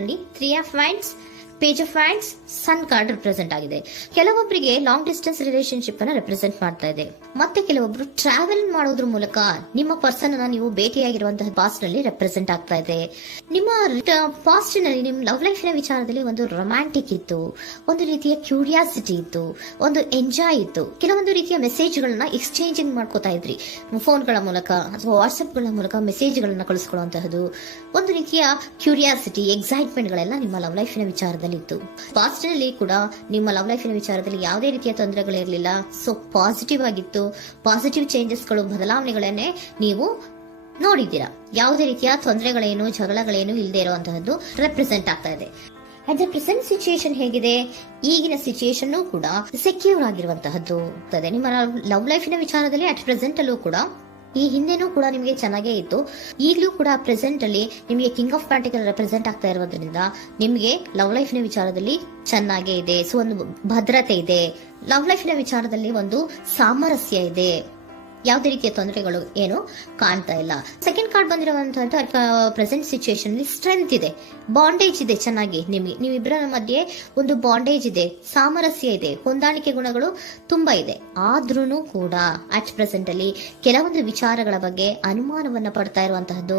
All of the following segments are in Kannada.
ನಲ್ಲಿ 3 of wands, page of wands, sun card represent ಆಗಿದೆ. ಕೆಲವೊಬ್ಬರಿಗೆ ಲಾಂಗ್ ಡಿಸ್ಟೆನ್ಸ್ ರಿಲೇಶನ್ಶಿಪ್ ಅನ್ನ ರೆಪ್ರೆಸೆಂಟ್ ಮಾಡ್ತಾ ಇದೆ. ಮತ್ತೆ ಕೆಲವೊಬ್ರು ಟ್ರಾವೆಲ್ ಮಾಡೋದ್ರ ಮೂಲಕ ನಿಮ್ಮ ಪರ್ಸನ್ ಅನ್ನ ನೀವು ಭೇಟಿಯಾಗಿರುವಂತಹ ಪಾಸ್ಟ್ ನಲ್ಲಿ ರೆಪ್ರೆಸೆಂಟ್ ಆಗ್ತಾ ಇದೆ. ನಿಮ್ಮ ಪಾಸ್ಟ್ ನಲ್ಲಿ ನಿಮ್ಮ ಲವ್ ಲೈಫ್ ನ ವಿಚಾರದಲ್ಲಿ ಒಂದು ರೊಮ್ಯಾಂಟಿಕ್ ಇತ್ತು, ಒಂದು ರೀತಿಯ ಕ್ಯೂರಿಯಾಸಿಟಿ ಇತ್ತು, ಒಂದು ಎಂಜಾಯ್ ಇತ್ತು. ಕೆಲವೊಂದು ರೀತಿಯ ಮೆಸೇಜ್ ಗಳನ್ನ ಎಕ್ಸ್ಚೇಂಜಿಂಗ್ ಮಾಡ್ಕೋತಾ ಇದ್ರಿ, ಫೋನ್ಗಳ ಮೂಲಕ ಅಥವಾ ವಾಟ್ಸ್ಆಪ್ ಗಳ ಮೂಲಕ ಮೆಸೇಜ್ ಗಳನ್ನ ಕಳಿಸ್ಕೊಳ್ಳುವಂತಹದ್ದು, ಒಂದು ರೀತಿಯ ಕ್ಯೂರಿಯಾಸಿಟಿ, ಎಕ್ಸೈಟ್ಮೆಂಟ್ ಗಳೆಲ್ಲ ನಿಮ್ಮ ಲವ್ ಲೈಫ್ ನ ವಿಚಾರದಲ್ಲಿ ಇತ್ತು. ಪಾಸ್ಟ್ ನಲ್ಲಿ ಕೂಡ ನಿಮ್ಮ ಲವ್ ಲೈಫ್ ನ ವಿಚಾರದಲ್ಲಿ ಯಾವುದೇ ರೀತಿಯ ತೊಂದರೆಗಳಿರಲಿಲ್ಲ. ಸೊ ಪಾಸಿಟಿವ್ ಆಗಿತ್ತು. ಪಾಸಿಟಿವ್ ಚೇಂಜಸ್ ಗಳು, ಬದಲಾವಣೆಗಳನ್ನೇ ನೀವು ನೋಡಿದ್ದೀರಾ. ಯಾವುದೇ ರೀತಿಯ ತೊಂದರೆಗಳೇನು, ಜಗಳಗಳೇನು ಇಲ್ಲದೆ ಇರುವಂತಹದ್ದು ರೆಪ್ರೆಸೆಂಟ್ ಆಗ್ತಾ ಇದೆ. ಅಟ್ ದ ಪ್ರೆಸೆಂಟ್ ಸಿಚುಯೇಷನ್ ಹೇಗಿದೆ, ಈಗಿನ ಸಿಚುಯೇಷನ್ ಕೂಡ ಸೆಕ್ಯೂರ್ ಆಗಿರುವಂತಹದ್ದು. ನಿಮ್ಮ ಲವ್ ಲೈಫಿನ ವಿಚಾರದಲ್ಲಿ ಅಟ್ ಪ್ರೆಸೆಂಟ್ ಅಲ್ಲೂ ಕೂಡ, ಈ ಹಿಂದೆನೂ ಕೂಡ ನಿಮಗೆ ಚೆನ್ನಾಗೇ ಇತ್ತು, ಈಗಲೂ ಕೂಡ ಪ್ರೆಸೆಂಟ್ ಅಲ್ಲಿ ನಿಮಗೆ ಕಿಂಗ್ ಆಫ್ ಪ್ಯಾಂಟಿಕಲ್ ರೆಪ್ರೆಸೆಂಟ್ ಆಗ್ತಾ ಇರೋದ್ರಿಂದ ನಿಮಗೆ ಲವ್ ಲೈಫ್ ನ ವಿಚಾರದಲ್ಲಿ ಚೆನ್ನಾಗೇ ಇದೆ. ಸೊ ಒಂದು ಭದ್ರತೆ ಇದೆ. ಲವ್ ಲೈಫ್ ನ ವಿಚಾರದಲ್ಲಿ ಒಂದು ಸಾಮರಸ್ಯ ಇದೆ. ಯಾವುದೇ ರೀತಿಯ ತೊಂದರೆಗಳು ಏನು ಕಾಣ್ತಾ ಇಲ್ಲ. ಸೆಕೆಂಡ್ ಕಾರ್ಡ್ ಬಂದಿರುವಂತಹ ಪ್ರೆಸೆಂಟ್ ಸಿಚುಯೇಷನ್ ಅಲ್ಲಿ ಸ್ಟ್ರೆಂತ್ ಇದೆ, ಬಾಂಡೇಜ್ ಇದೆ. ಚೆನ್ನಾಗಿ ನೀವಿಬ್ಬರ ಮಧ್ಯೆ ಒಂದು ಬಾಂಡೇಜ್ ಇದೆ, ಸಾಮರಸ್ಯ ಇದೆ, ಹೊಂದಾಣಿಕೆ ಗುಣಗಳು ತುಂಬಾ ಇದೆ. ಆದ್ರೂ ಕೂಡ ಅಟ್ ಪ್ರೆಸೆಂಟ್ ಅಲ್ಲಿ ಕೆಲವೊಂದು ವಿಚಾರಗಳ ಬಗ್ಗೆ ಅನುಮಾನವನ್ನ ಪಡ್ತಾ ಇರುವಂತಹದ್ದು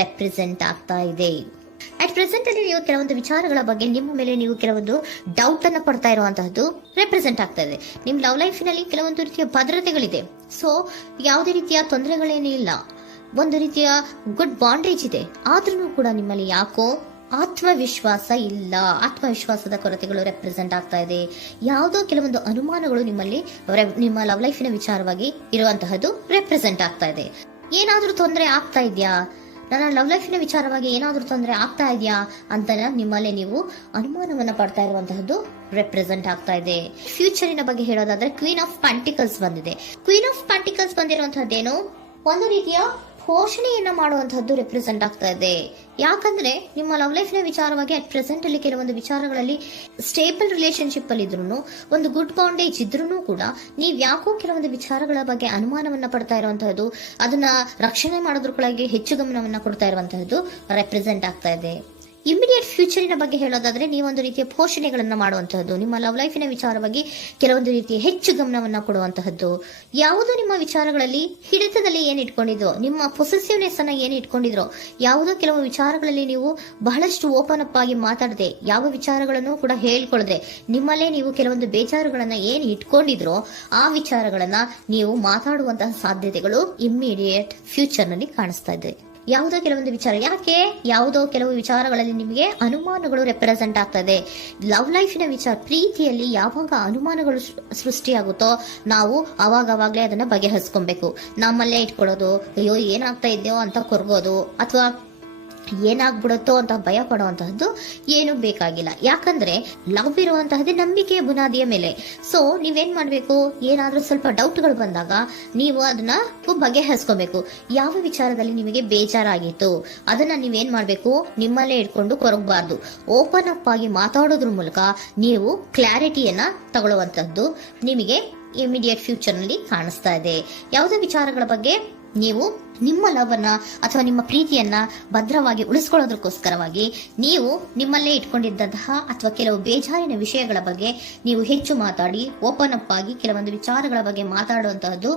ರೆಪ್ರೆಸೆಂಟ್ ಆಗ್ತಾ ಇದೆ. ಅಟ್ ಪ್ರೆಸೆಂಟ್ ಅಲ್ಲಿ ನೀವು ಕೆಲವೊಂದು ವಿಚಾರಗಳ ಬಗ್ಗೆ ನಿಮ್ಮ ಮೇಲೆ ನೀವು ಕೆಲವೊಂದು ಡೌಟ್ ಅನ್ನ ಪಡ್ತಾ ಇರುವಂತಹದ್ದು ರೆಪ್ರೆಸೆಂಟ್ ಆಗ್ತಾ ಇದೆ. ನಿಮ್ ಲವ್ ಲೈಫಿನಲ್ಲಿ ಕೆಲವೊಂದು ರೀತಿಯ ಭದ್ರತೆಗಳಿದೆ. ಸೊ ಯಾವುದೇ ರೀತಿಯ ತೊಂದರೆಗಳೇನೂ ಇಲ್ಲ, ಒಂದು ರೀತಿಯ ಗುಡ್ ಬಾಂಡೇಜ್ ಇದೆ. ಆದ್ರೂ ಕೂಡ ನಿಮ್ಮಲ್ಲಿ ಯಾಕೋ ಆತ್ಮವಿಶ್ವಾಸ ಇಲ್ಲ, ಆತ್ಮವಿಶ್ವಾಸದ ಕೊರತೆಗಳು ರೆಪ್ರೆಸೆಂಟ್ ಆಗ್ತಾ ಇದೆ. ಯಾವುದೋ ಕೆಲವೊಂದು ಅನುಮಾನಗಳು ನಿಮ್ಮಲ್ಲಿ ನಿಮ್ಮ ಲವ್ ಲೈಫಿನ ವಿಚಾರವಾಗಿ ಇರುವಂತಹದ್ದು ರೆಪ್ರೆಸೆಂಟ್ ಆಗ್ತಾ ಇದೆ. ಏನಾದ್ರೂ ತೊಂದರೆ ಆಗ್ತಾ ಇದೆಯಾ, ನನ್ನ ಲವ್ ಲೈಫಿನ ವಿಚಾರವಾಗಿ ಏನಾದ್ರೂ ತೊಂದರೆ ಆಗ್ತಾ ಇದೆಯಾ ಅಂತ ನಿಮ್ಮಲ್ಲೇ ನೀವು ಅನುಮಾನವನ್ನ ಪಡ್ತಾ ಇರುವಂತಹದ್ದು ರೆಪ್ರೆಸೆಂಟ್ ಆಗ್ತಾ ಇದೆ. ಫ್ಯೂಚರಿನ ಬಗ್ಗೆ ಹೇಳೋದಾದ್ರೆ ಕ್ವೀನ್ ಆಫ್ ಪ್ಯಾಂಟಿಕಲ್ಸ್ ಬಂದಿದೆ. ಕ್ವೀನ್ ಆಫ್ ಪ್ಯಾಂಟಿಕಲ್ಸ್ ಬಂದಿರುವಂತಹದ್ದೇನು, ಒಂದು ರೀತಿಯ ಪೋಷಣೆಯನ್ನ ಮಾಡುವಂತಹದ್ದು ರೆಪ್ರೆಸೆಂಟ್ ಆಗ್ತಾ ಇದೆ. ಯಾಕಂದ್ರೆ ನಿಮ್ಮ ಲವ್ ಲೈಫ್ ನ ವಿಚಾರವಾಗಿ ಅಟ್ ಪ್ರೆಸೆಂಟ್ ಅಲ್ಲಿ ಕೆಲವೊಂದು ವಿಚಾರಗಳಲ್ಲಿ ಸ್ಟೇಬಲ್ ರಿಲೇಶನ್ಶಿಪ್ ಅಲ್ಲಿ ಇದ್ರು, ಒಂದು ಗುಡ್ ಬಾಂಡೇಜ್ ಇದ್ರೂ ಕೂಡ ನೀವ್ ಯಾಕೋ ಕೆಲವೊಂದು ವಿಚಾರಗಳ ಬಗ್ಗೆ ಅನುಮಾನವನ್ನ ಪಡ್ತಾ ಇರುವಂತಹದ್ದು, ಅದನ್ನ ರಕ್ಷಣೆ ಮಾಡೋದ್ರೊಳಗೆ ಹೆಚ್ಚು ಗಮನವನ್ನ ಕೊಡ್ತಾ ಇರುವಂತಹದ್ದು ರೆಪ್ರೆಸೆಂಟ್ ಆಗ್ತಾ ಇದೆ. ಇಮಿಡಿಯೇಟ್ ಫ್ಯೂಚರಿನ ಬಗ್ಗೆ ಹೇಳೋದಾದ್ರೆ ನೀವೊಂದು ರೀತಿಯ ಪೋಷಣೆಗಳನ್ನ ಮಾಡುವಂತಹದ್ದು, ನಿಮ್ಮ ಲವ್ ಲೈಫಿನ ವಿಚಾರವಾಗಿ ಕೆಲವೊಂದು ರೀತಿಯ ಹೆಚ್ಚು ಗಮನವನ್ನ ಕೊಡುವಂತಹದ್ದು, ಯಾವುದೋ ನಿಮ್ಮ ವಿಚಾರಗಳಲ್ಲಿ ಹಿಡಿತದಲ್ಲಿ ಏನ್ ಇಟ್ಕೊಂಡಿದ್ರೋ, ನಿಮ್ಮ ಪೊಸೆಸಿವ್ನೆಸ್ ಅನ್ನ ಏನ್ ಇಟ್ಕೊಂಡಿದ್ರೋ, ಯಾವುದೋ ಕೆಲವು ವಿಚಾರಗಳಲ್ಲಿ ನೀವು ಬಹಳಷ್ಟು ಓಪನ್ ಅಪ್ ಆಗಿ ಮಾತಾಡದೆ, ಯಾವ ವಿಚಾರಗಳನ್ನು ಕೂಡ ಹೇಳ್ಕೊಳ್ಳದೆ, ನಿಮ್ಮಲ್ಲೇ ನೀವು ಕೆಲವೊಂದು ಬೇಜಾರುಗಳನ್ನ ಏನ್ ಇಟ್ಕೊಂಡಿದ್ರೋ ಆ ವಿಚಾರಗಳನ್ನ ನೀವು ಮಾತಾಡುವಂತಹ ಸಾಧ್ಯತೆಗಳು ಇಮ್ಮಿಡಿಯೇಟ್ ಫ್ಯೂಚರ್ ನಲ್ಲಿ ಕಾಣಿಸ್ತಾ ಇದೆ. ಯಾವುದೋ ಕೆಲವೊಂದು ವಿಚಾರ, ಯಾಕೆ ಯಾವುದೋ ಕೆಲವು ವಿಚಾರಗಳಲ್ಲಿ ನಿಮಗೆ ಅನುಮಾನಗಳು ರೆಪ್ರೆಸೆಂಟ್ ಆಗ್ತದೆ. ಲವ್ ಲೈಫಿನ ವಿಚಾರ, ಪ್ರೀತಿಯಲ್ಲಿ ಯಾವಾಗ ಅನುಮಾನಗಳು ಸೃಷ್ಟಿಯಾಗುತ್ತೋ ನಾವು ಅವಾಗವಾಗ್ಲೇ ಅದನ್ನ ಬಗೆಹರಿಸ್ಕೊಬೇಕು. ನಮ್ಮಲ್ಲೇ ಇಟ್ಕೊಳ್ಳೋದು, ಅಯ್ಯೋ ಏನಾಗ್ತಾ ಇದೆಯೋ ಅಂತ ಕೊರಗೋದು ಅಥವಾ ಏನಾಗ್ಬಿಡುತ್ತೋ ಅಂತ ಭಯ ಪಡುವಂತಹದ್ದು ಏನು ಬೇಕಾಗಿಲ್ಲ. ಯಾಕಂದ್ರೆ ಲವ್ ಇರುವಂತಹದ್ದೇ ನಂಬಿಕೆಯ ಬುನಾದಿಯ ಮೇಲೆ. ಸೊ ನೀವೇನ್ ಮಾಡ್ಬೇಕು, ಏನಾದ್ರೂ ಸ್ವಲ್ಪ ಡೌಟ್ಗಳು ಬಂದಾಗ ನೀವು ಅದನ್ನ ಬಗೆಹರಿಸ್ಕೋಬೇಕು. ಯಾವ ವಿಚಾರದಲ್ಲಿ ನಿಮಗೆ ಬೇಜಾರಾಗಿತ್ತು ಅದನ್ನ ನೀವೇನ್ ಮಾಡ್ಬೇಕು, ನಿಮ್ಮಲ್ಲೇ ಇಟ್ಕೊಂಡು ಕೊರಗಬಾರ್ದು. ಓಪನ್ ಅಪ್ ಆಗಿ ಮಾತಾಡೋದ್ರ ಮೂಲಕ ನೀವು ಕ್ಲಾರಿಟಿಯನ್ನ ತಗೊಳ್ಳುವಂತದ್ದು ನಿಮಗೆ ಇಮಿಡಿಯೇಟ್ ಫ್ಯೂಚರ್ ನಲ್ಲಿ ಕಾಣಿಸ್ತಾ ಇದೆ. ಯಾವುದೇ ವಿಚಾರಗಳ ಬಗ್ಗೆ ನೀವು ನಿಮ್ಮ ಲವ್ ಅನ್ನ ಅಥವಾ ನಿಮ್ಮ ಪ್ರೀತಿಯನ್ನ ಭದ್ರವಾಗಿ ಉಳಿಸ್ಕೊಳ್ಳೋದಕ್ಕೋಸ್ಕರವಾಗಿ ನೀವು ನಿಮ್ಮಲ್ಲೇ ಇಟ್ಕೊಂಡಿದ್ದಂತಹ ಅಥವಾ ಕೆಲವು ಬೇಜಾರಿನ ವಿಷಯಗಳ ಬಗ್ಗೆ ನೀವು ಹೆಚ್ಚು ಮಾತಾಡಿ, ಓಪನ್ ಅಪ್ ಆಗಿ ಕೆಲವೊಂದು ವಿಚಾರಗಳ ಬಗ್ಗೆ ಮಾತಾಡುವಂತಹದ್ದು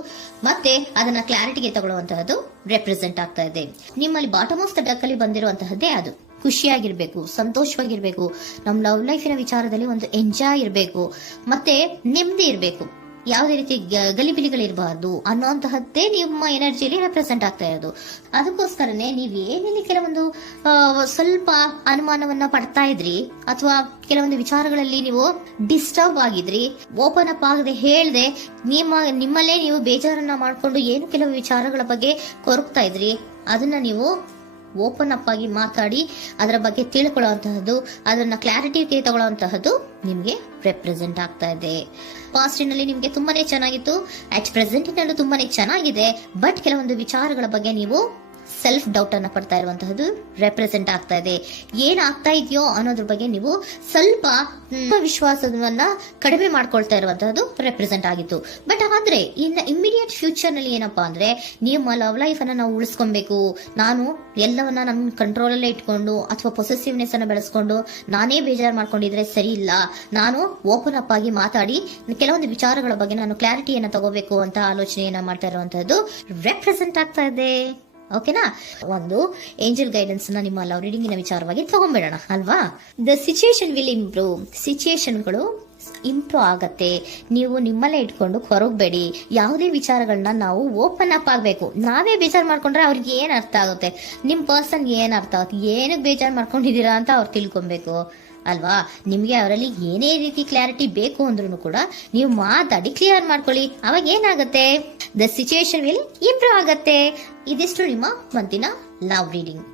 ಮತ್ತೆ ಅದನ್ನ ಕ್ಲಾರಿಟಿಗೆ ತಗೊಳ್ಳುವಂತಹದ್ದು ರೆಪ್ರೆಸೆಂಟ್ ಆಗ್ತಾ ಇದೆ. ನಿಮ್ಮಲ್ಲಿ ಬಾಟಮ್ ಆಫ್ ದ ಡಕ್ ಅಲ್ಲಿ ಬಂದಿರುವಂತಹದ್ದೇ ಅದು. ಖುಷಿಯಾಗಿರ್ಬೇಕು, ಸಂತೋಷವಾಗಿರ್ಬೇಕು, ನಮ್ಮ ಲವ್ ಲೈಫಿನ ವಿಚಾರದಲ್ಲಿ ಒಂದು ಎಂಜಾಯ್ ಇರಬೇಕು, ಮತ್ತೆ ನೆಮ್ಮದಿ ಇರಬೇಕು, ಯಾವುದೇ ರೀತಿ ಗಲಿಬಿಲಿಗಳಿರಬಾರ್ದು ಅನ್ನೋಂತಹದ್ದೇ ನಿಮ್ಮ ಎನರ್ಜಿಯಲ್ಲಿ ರೆಪ್ರೆಸೆಂಟ್ ಆಗ್ತಾ ಇರೋದು. ಅದಕ್ಕೋಸ್ಕರನೇ ನೀವು ಏನೇನು ಕೆಲವೊಂದು ಸ್ವಲ್ಪ ಅನುಮಾನವನ್ನ ಪಡ್ತಾ ಇದ್ರಿ ಅಥವಾ ಕೆಲವೊಂದು ವಿಚಾರಗಳಲ್ಲಿ ನೀವು ಡಿಸ್ಟರ್ಬ್ ಆಗಿದ್ರಿ, ಓಪನ್ ಅಪ್ ಆಗದೆ ಹೇಳ್ದೆ ನಿಮ್ಮಲ್ಲೇ ನೀವು ಬೇಜಾರನ್ನ ಮಾಡ್ಕೊಂಡು ಏನು ಕೆಲವು ವಿಚಾರಗಳ ಬಗ್ಗೆ ಕೊರಗ್ತಾ ಇದ್ರಿ, ಅದನ್ನ ನೀವು ಓಪನ್ ಅಪ್ ಆಗಿ ಮಾತಾಡಿ ಅದರ ಬಗ್ಗೆ ತಿಳ್ಕೊಳ್ಳುವಂತಹದ್ದು, ಅದನ್ನ ಕ್ಲಾರಿಟಿಗೆ ತಗೊಳ್ಳುವಂತಹದ್ದು ನಿಮ್ಗೆ ರೆಪ್ರೆಸೆಂಟ್ ಆಗ್ತಾ ಇದೆ. ಪಾಸ್ಟಿನಲ್ಲಿ ನಿಮ್ಗೆ ತುಂಬಾನೇ ಚೆನ್ನಾಗಿತ್ತು, ಅಟ್ ಪ್ರೆಸೆಂಟ್ ನಲ್ಲೂ ತುಂಬಾನೇ ಚೆನ್ನಾಗಿದೆ. ಬಟ್ ಕೆಲವೊಂದು ವಿಚಾರಗಳ ಬಗ್ಗೆ ನೀವು ಸೆಲ್ಫ್ ಡೌಟ್ ಅನ್ನ ಪಡ್ತಾ ಇರುವಂತಹದ್ದು ರೆಪ್ರೆಸೆಂಟ್ ಆಗ್ತಾ ಇದೆ. ಏನಾಗ್ತಾ ಇದೆಯೋ ಅನ್ನೋದ್ರ ಬಗ್ಗೆ ನೀವು ಸ್ವಲ್ಪ ವಿಶ್ವಾಸವನ್ನ ಕಡಿಮೆ ಮಾಡ್ಕೊಳ್ತಾ ಇರುವಂತಹದ್ದು ರೆಪ್ರೆಸೆಂಟ್ ಆಗಿತ್ತು. ಬಟ್ ಆದ್ರೆ ಇನ್ ಇಮಿಡಿಯೇಟ್ ಫ್ಯೂಚರ್ ನಲ್ಲಿ ಏನಪ್ಪಾ ಅಂದ್ರೆ ನಿಮ್ಮ ಲವ್ ಲೈಫ್ ಅನ್ನ ನಾವು ಉಳಿಸ್ಕೊಬೇಕು, ನಾನು ಎಲ್ಲವನ್ನ ನನ್ನ ಕಂಟ್ರೋಲ್ ಅಲ್ಲೇ ಇಟ್ಕೊಂಡು ಅಥವಾ ಪೊಸೆಸಿವ್ನೆಸ್ ಅನ್ನ ಬೆಳೆಸ್ಕೊಂಡು ನಾನೇ ಬೇಜಾರು ಮಾಡ್ಕೊಂಡಿದ್ರೆ ಸರಿ ಇಲ್ಲ, ನಾನು ಓಪನ್ ಅಪ್ ಆಗಿ ಮಾತಾಡಿ ಕೆಲವೊಂದು ವಿಚಾರಗಳ ಬಗ್ಗೆ ನಾನು ಕ್ಲಾರಿಟಿಯನ್ನ ತಗೋಬೇಕು ಅಂತ ಆಲೋಚನೆಯನ್ನ ಮಾಡ್ತಾ ಇರುವಂತಹದ್ದು ರೆಪ್ರೆಸೆಂಟ್ ಆಗ್ತಾ ಇದೆ. ಓಕೆನಾ? ಒಂದು ಏಂಜಲ್ ಗೈಡೆನ್ಸ್ ನ ನಿಮ್ಮ ಲವ್ ರೀಡಿಂಗಿನ ವಿಚಾರವಾಗಿ ತಗೊಂಡ್ಬಿಡೋಣ ಅಲ್ವಾ. The situation will improve. ಸಿಚುಯೇಷನ್ಗಳು ಇಂಪ್ರೂವ್ ಆಗತ್ತೆ. ನೀವು ನಿಮ್ಮಲ್ಲೇ ಇಟ್ಕೊಂಡು ಹೊರಗಬೇಡಿ. ಯಾವುದೇ ವಿಚಾರಗಳನ್ನ ನಾವು ಓಪನ್ ಅಪ್ ಆಗ್ಬೇಕು. ನಾವೇ ಬೇಜಾರು ಮಾಡ್ಕೊಂಡ್ರೆ ಅವ್ರಿಗೆ ಏನ್ ಅರ್ಥ ಆಗುತ್ತೆ, ನಿಮ್ ಪರ್ಸನ್ ಏನ್ ಅರ್ಥ ಆಗುತ್ತೆ, ಏನಕ್ಕೆ ಬೇಜಾರು ಮಾಡ್ಕೊಂಡಿದೀರಾ ಅಂತ ಅವ್ರು ತಿಳ್ಕೊಬೇಕು ಅಲ್ವಾ. ನಿಮ್ಗೆ ಅವರಲ್ಲಿ ಏನೇ ರೀತಿ ಕ್ಲಾರಿಟಿ ಬೇಕು ಅಂದ್ರೂ ಕೂಡ ನೀವು ಮಾತಾಡಿ ಕ್ಲಿಯರ್ ಮಾಡ್ಕೊಳ್ಳಿ. ಅವಾಗ ಏನಾಗುತ್ತೆ, ದ ಸಿಚುಯೇಷನ್ ವಿಲ್ ಇಂಪ್ರೂವ್ ಆಗತ್ತೆ. ಇದಿಷ್ಟು ನಿಮ್ಮ ಮಂತಿನ ಲವ್ ರೀಡಿಂಗ್.